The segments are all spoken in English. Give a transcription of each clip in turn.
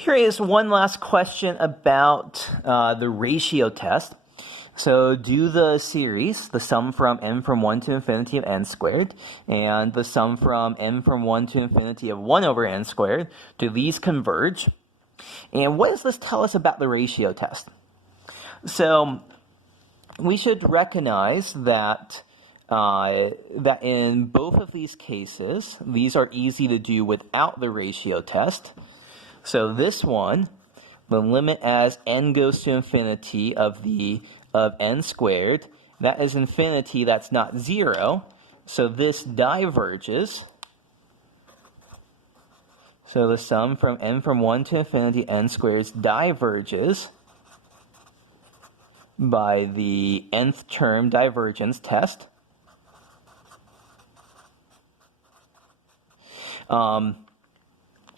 Here is one last question about the ratio test. So do the series, the sum from n from 1 to infinity of n squared, and the sum from n from 1 to infinity of 1 over n squared, do these converge? And what does this tell us about the ratio test? So we should recognize that that in both of these cases, these are easy to do without the ratio test. So this one, the limit as n goes to infinity of n squared, that is infinity, that's not 0. So this diverges. So the sum from n from 1 to infinity n squared diverges by the nth term divergence test.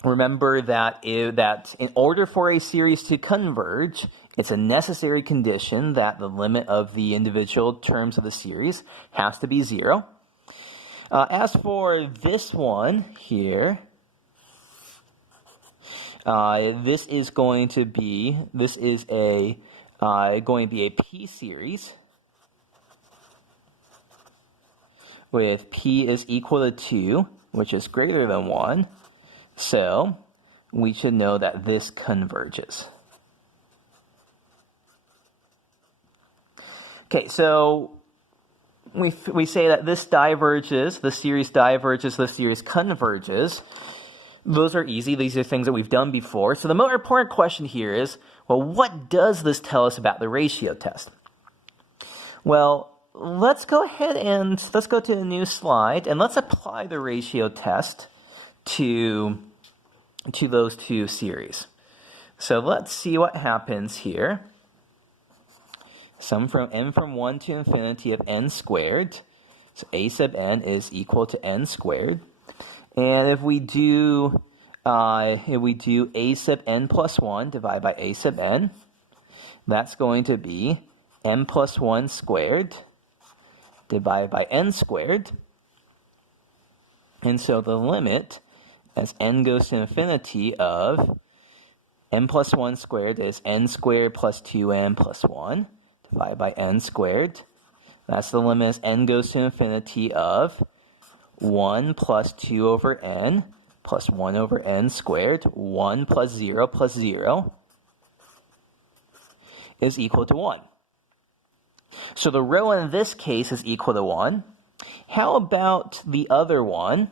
Remember that in order for a series to converge, it's a necessary condition that the limit of the individual terms of the series has to be 0. As for this one here, this is going to be a p series with p is equal to 2, which is greater than 1. So we should know that this converges. Okay, so we say that this diverges, the series diverges, the series converges. Those are easy. These are things that we've done before. So the more important question here is, well, what does this tell us about the ratio test? Well, let's go ahead and let's go to a new slide and let's apply the ratio test to those two series. So let's see what happens here. Sum from n from 1 to infinity of n squared. So a sub n is equal to n squared. And if we do a sub n plus 1 divided by a sub n, that's going to be n plus 1 squared divided by n squared. And so the limit as n goes to infinity of n plus 1 squared is n squared plus 2n plus 1 divided by n squared. That's the limit as n goes to infinity of 1 plus 2 over n plus 1 over n squared. 1 plus 0 is equal to 1. So the rho in this case is equal to 1. How about the other one?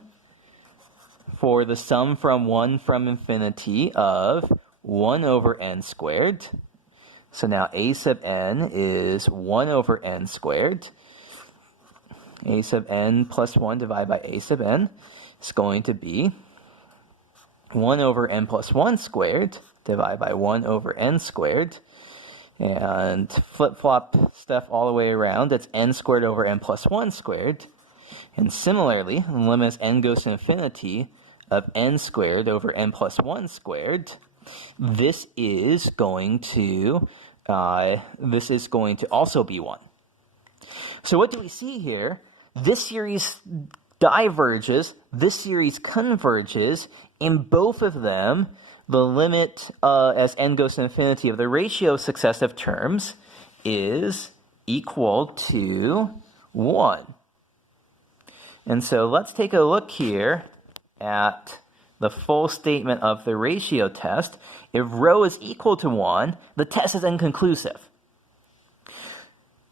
For the sum from 1 from infinity of 1 over n squared. So now a sub n is 1 over n squared. A sub n plus 1 divided by a sub n is going to be 1 over n plus 1 squared divided by 1 over n squared. And flip-flop stuff all the way around, it's n squared over n plus 1 squared. And similarly, the limit as n goes to infinity of n squared over n plus 1 squared, this is going to also be 1. So what do we see here? This series diverges, this series converges. In both of them, the limit as n goes to infinity of the ratio of successive terms is equal to 1. And so let's take a look here at the full statement of the ratio test. If rho is equal to 1, the test is inconclusive.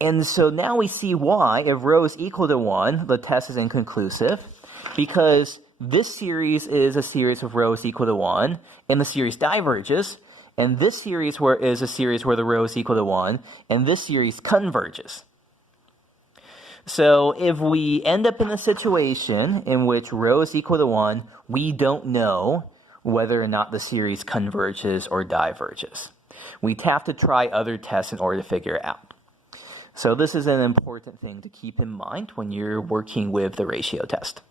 And so now we see why, if rho is equal to 1, the test is inconclusive, because this series is a series of rho is equal to 1, and the series diverges, and this series is a series where the rho is equal to 1, and this series converges. So if we end up in a situation in which rho is equal to 1, we don't know whether or not the series converges or diverges. We'd have to try other tests in order to figure it out. So this is an important thing to keep in mind when you're working with the ratio test.